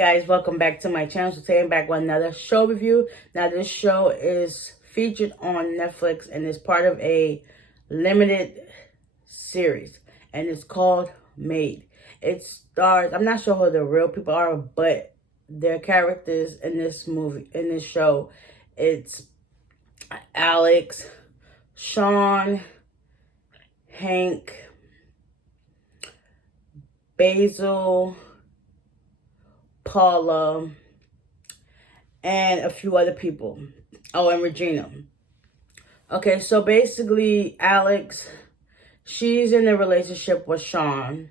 guys, welcome back to my channel. So today I'm back with another show review. Now this show is featured on Netflix and is part of a limited series, and it's called Maid. It stars, I'm not sure who the real people are, but their characters in this show, it's Alex, Sean, Hank, Basil, Paula, and a few other people. Oh, and Regina. Okay, so basically, Alex, she's in a relationship with Sean.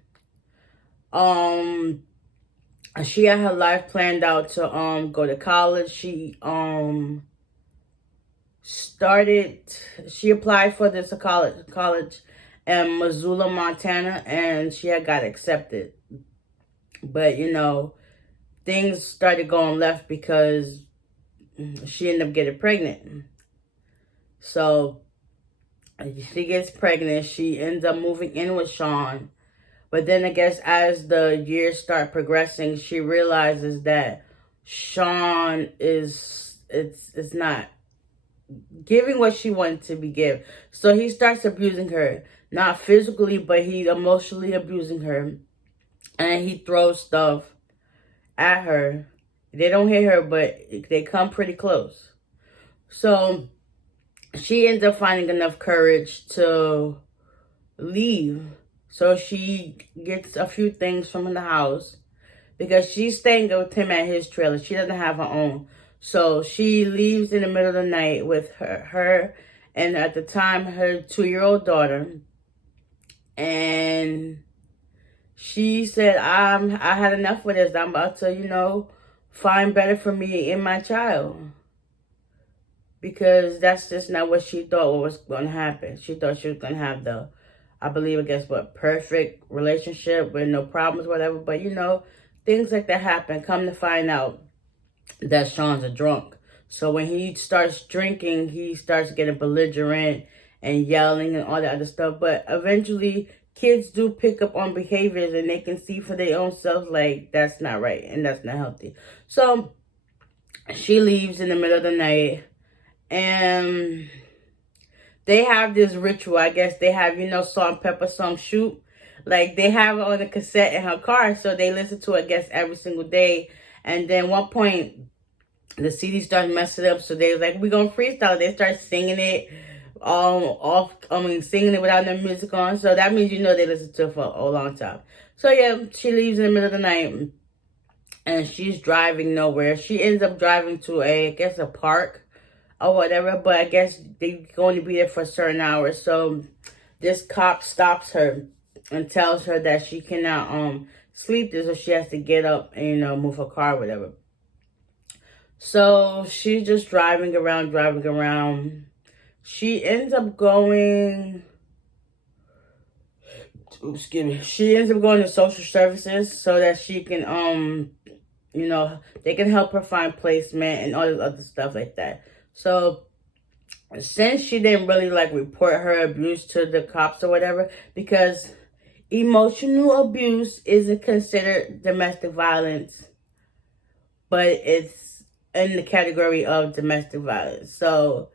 She had her life planned out to go to college. She applied for this college in Missoula, Montana, and she had got accepted. But things started going left because she ended up getting pregnant. So she gets pregnant. She ends up moving in with Sean. But then I guess as the years start progressing, she realizes that Sean is not giving what she wanted to be given. So he starts abusing her. Not physically, but he's emotionally abusing her. And he throws stuff at her. They don't hit her, but they come pretty close. So she ends up finding enough courage to leave. So she gets a few things from the house because she's staying with him at his trailer. She doesn't have her own. So she leaves in the middle of the night with her and at the time her 2-year-old daughter. And she said, I had enough of this. I'm about to, find better for me and my child. Because that's just not what she thought was going to happen. She thought she was going to have perfect relationship with no problems, whatever. But, things like that happen. Come to find out that Sean's a drunk. So when he starts drinking, he starts getting belligerent and yelling and all that other stuff. But eventually, kids do pick up on behaviors and they can see for their own selves, like, that's not right and that's not healthy. So she leaves in the middle of the night and they have this ritual. I guess they have, Salt and Pepper Song Shoot. Like, they have it on a cassette in her car, so they listen to it, I guess, every single day. And then one point, the CD started messing up, so they was like, we're going to freestyle. They start singing it singing it without no music on. So that means, they listen to it for a long time. So yeah, she leaves in the middle of the night and she's driving nowhere. She ends up driving to I guess a park or whatever, but I guess they going to be there for a certain hours. So this cop stops her and tells her that she cannot sleep there, so she has to get up and move her car or whatever. So she's just driving around. She ends up going, she ends up going to social services so that she can, they can help her find placement and all this other stuff like that. So since she didn't really report her abuse to the cops or whatever, because emotional abuse isn't considered domestic violence, but it's in the category of domestic violence. So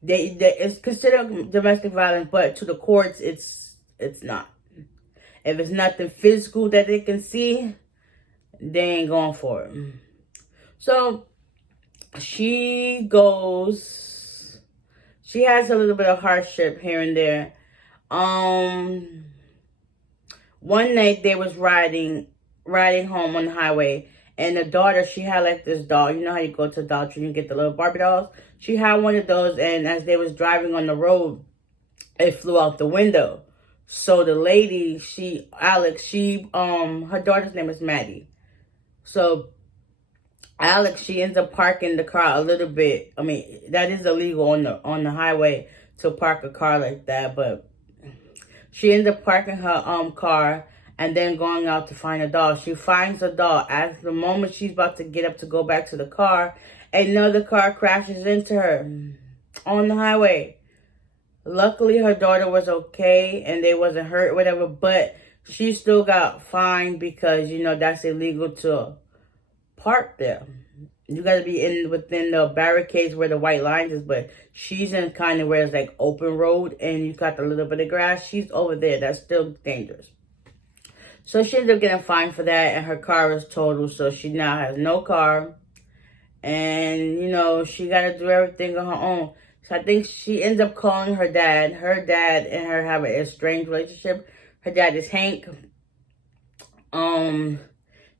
it's considered domestic violence, but to the courts, it's not. If it's nothing physical that they can see, they ain't going for it. So she has a little bit of hardship here and there. One night they was riding home on the highway, and the daughter, she had this doll. You know how you go to the Dollar Tree and you get the little Barbie dolls? She had one of those, and as they was driving on the road, it flew out the window. So the lady, Alex, her daughter's name is Maddie. So Alex, she ends up parking the car a little bit. I mean, that is illegal on the highway to park a car like that, but she ends up parking her car and then going out to find a doll. She finds a doll. At the moment she's about to get up to go back to the car, another car crashes into her on the highway. Luckily, her daughter was okay and they wasn't hurt, whatever, but she still got fined because, that's illegal to park there. You got to be within the barricades where the white lines is, but she's in kind of where it's like open road and you got a little bit of grass. She's over there. That's still dangerous. So she ended up getting fined for that, and her car is totaled. So she now has no car, and you know she got to do everything on her own. So I think she ends up calling her dad. Her dad and her have a strange relationship. Her dad is Hank.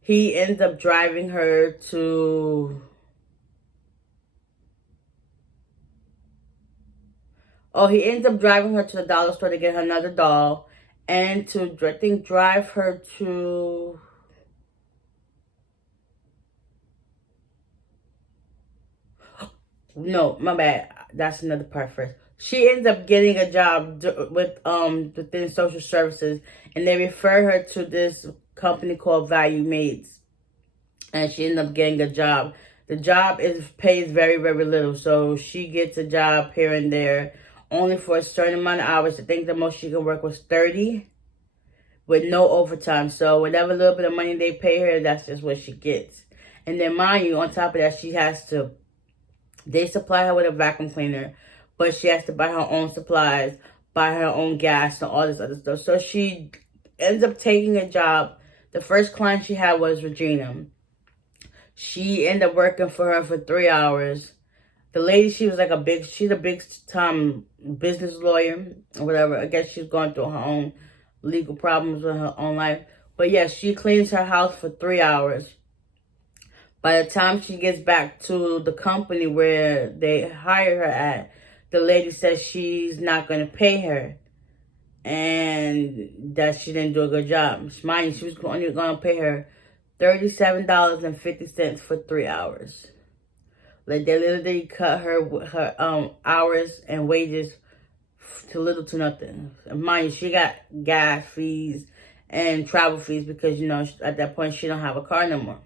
He ends up driving her to. Oh, he ends up driving her to the dollar store to get her another doll, and to I think drive her to. No, my bad. That's another part first. She ends up getting a job with within social services, and they refer her to this company called Value Maids, and she ends up getting a job. The job pays very very little, so she gets a job here and there, only for a certain amount of hours. I think the most she can work was 30, with no overtime. So whatever little bit of money they pay her, that's just what she gets. And then mind you, on top of that, they supply her with a vacuum cleaner, but she has to buy her own supplies, buy her own gas, and all this other stuff. So she ends up taking a job. The first client she had was Regina. She ended up working for her for 3 hours. The lady, she's a big time business lawyer or whatever. I guess she's going through her own legal problems with her own life. But yeah, she cleans her house for 3 hours. By the time she gets back to the company where they hire her at, the lady says she's not going to pay her and that she didn't do a good job. Mind you, she was only going to pay her $37.50 for 3 hours. Like, they literally cut her hours and wages to little to nothing. And mind you, she got gas fees and travel fees because, you know, at that point she don't have a car no more.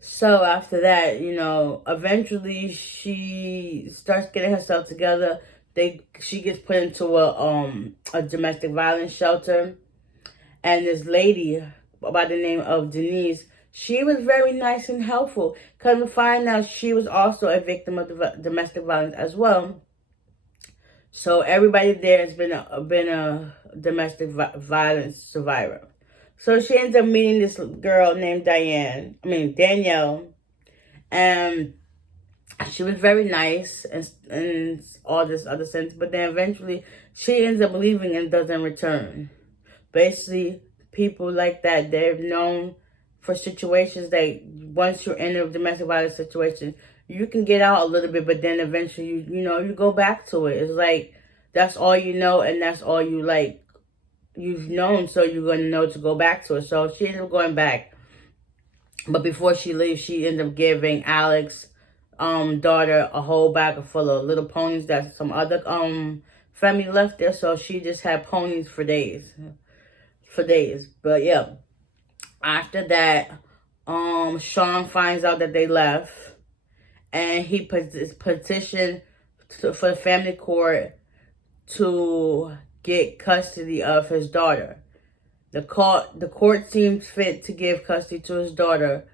So after that, you know, eventually she starts getting herself together. She gets put into a domestic violence shelter, and this lady by the name of Denise, she was very nice and helpful. Come to find out, she was also a victim of domestic violence as well. So everybody there has been a domestic violence survivor. So she ends up meeting this girl named Danielle, and she was very nice and all this other sense. But then eventually she ends up leaving and doesn't return. Basically, people like that, they're known for situations that once you're in a domestic violence situation, you can get out a little bit, but then eventually you go back to it. It's like that's all you know, and that's all you've known, so you're going to know to go back to it. So she ended up going back. But before she leaves, she ended up giving Alex's daughter a whole bag full of little ponies that some other family left there. So she just had ponies for days. But yeah, after that, Sean finds out that they left, and he petitioned for the family court to get custody of his daughter. The court seems fit to give custody to his daughter,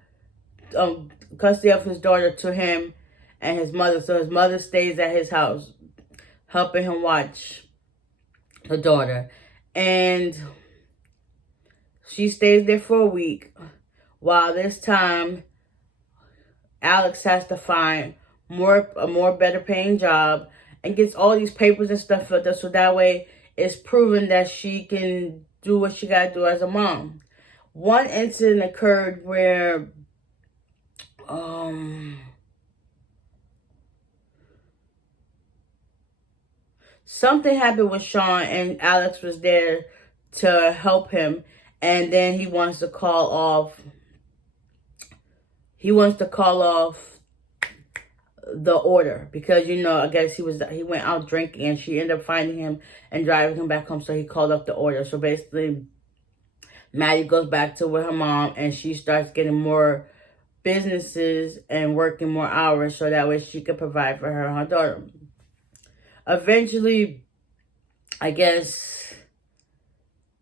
custody of his daughter to him and his mother. So his mother stays at his house, helping him watch the daughter, and she stays there for a week. While this time, Alex has to find a more better paying job and gets all these papers and stuff for that, so that way it's proven that she can do what she got to do as a mom. One incident occurred where something happened with Sean, and Alex was there to help him, and then he wants to call off the order because, I guess he went out drinking, and she ended up finding him and driving him back home, so he called off the order. So basically, Maddie goes back to with her mom, and she starts getting more businesses and working more hours so that way she could provide for her and her daughter. Eventually, I guess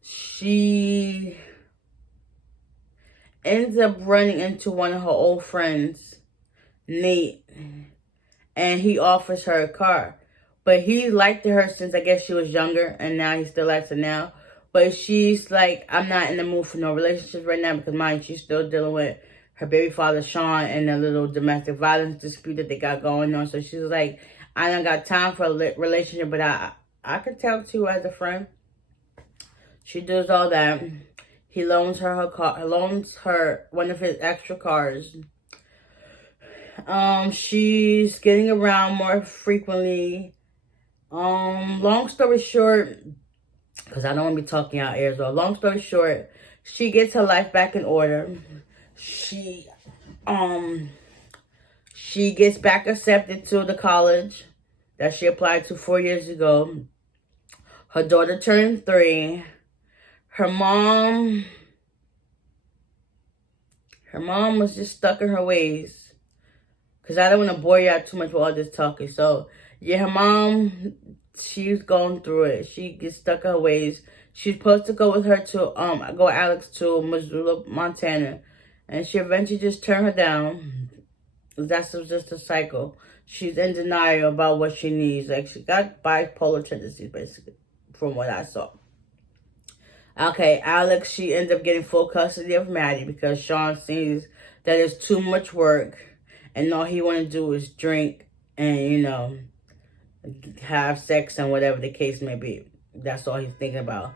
she ends up running into one of her old friends, Nate, and he offers her a car. But he liked her since I guess she was younger, and now he still likes her now. But she's like, I'm not in the mood for no relationships right now because, mind, she's still dealing with her baby father, Sean, and a little domestic violence dispute that they got going on. So she's like, I don't got time for a relationship, but I could tell too as a friend. She does all that. He loans her car, loans her one of his extra cars. She's getting around more frequently. Long story short, because I don't want to be talking out ears. So long story short, she gets her life back in order. She gets back accepted to the college that she applied to 4 years ago. Her daughter turned 3. Her mom was just stuck in her ways. Because I don't want to bore you out too much with all this talking. So, yeah, her mom, she's going through it. She gets stuck in her ways. She's supposed to go with her to, Alex to Missoula, Montana. And she eventually just turned her down. That's just a cycle. She's in denial about what she needs. Like, she got bipolar tendencies, basically, from what I saw. Okay, Alex, she ends up getting full custody of Maddie because Sean sees that it's too much work and all he want to do is drink and, have sex and whatever the case may be. That's all he's thinking about.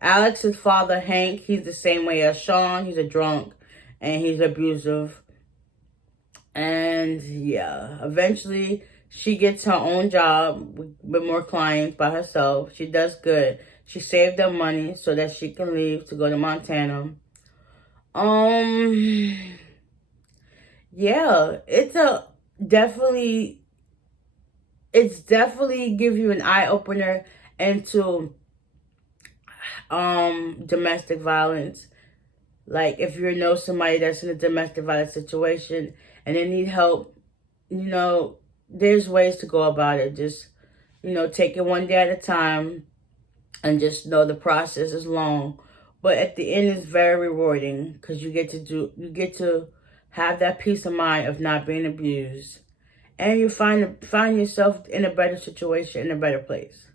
Alex's father, Hank, he's the same way as Sean. He's a drunk and he's abusive. And, yeah, eventually she gets her own job with more clients by herself. She does good. She saved up money so that she can leave to go to Montana. Yeah, it's definitely give you an eye opener into domestic violence. Like if you know somebody that's in a domestic violence situation and they need help, there's ways to go about it. Just, take it one day at a time. And just know the process is long, but at the end it's very rewarding because you get to have that peace of mind of not being abused, and you find yourself in a better situation, in a better place.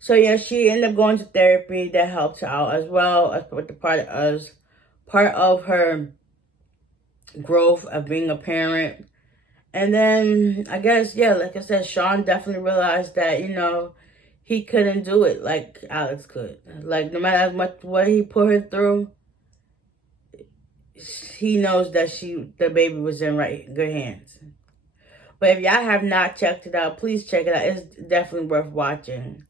So yeah, she ended up going to therapy that helped her out as well as with the part of her growth of being a parent. And then I guess, yeah, like I said, Sean definitely realized that he couldn't do it like Alex could. Like, no matter how much what he put her through, he knows that the baby was in good hands. But if y'all have not checked it out, please check it out. It's definitely worth watching.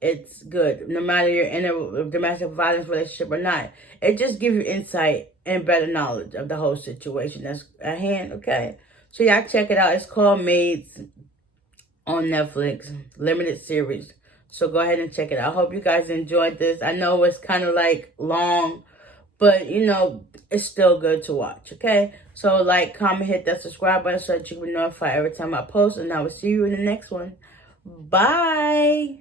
It's good. No matter you're in a domestic violence relationship or not. It just gives you insight and better knowledge of the whole situation that's at hand, okay? So y'all check it out. It's called Maid on Netflix. Limited series. So go ahead and check it out. I hope you guys enjoyed this. I know it's kind of like long, but it's still good to watch, okay? So like, comment, hit that subscribe button so that you can be notified every time I post. And I will see you in the next one. Bye.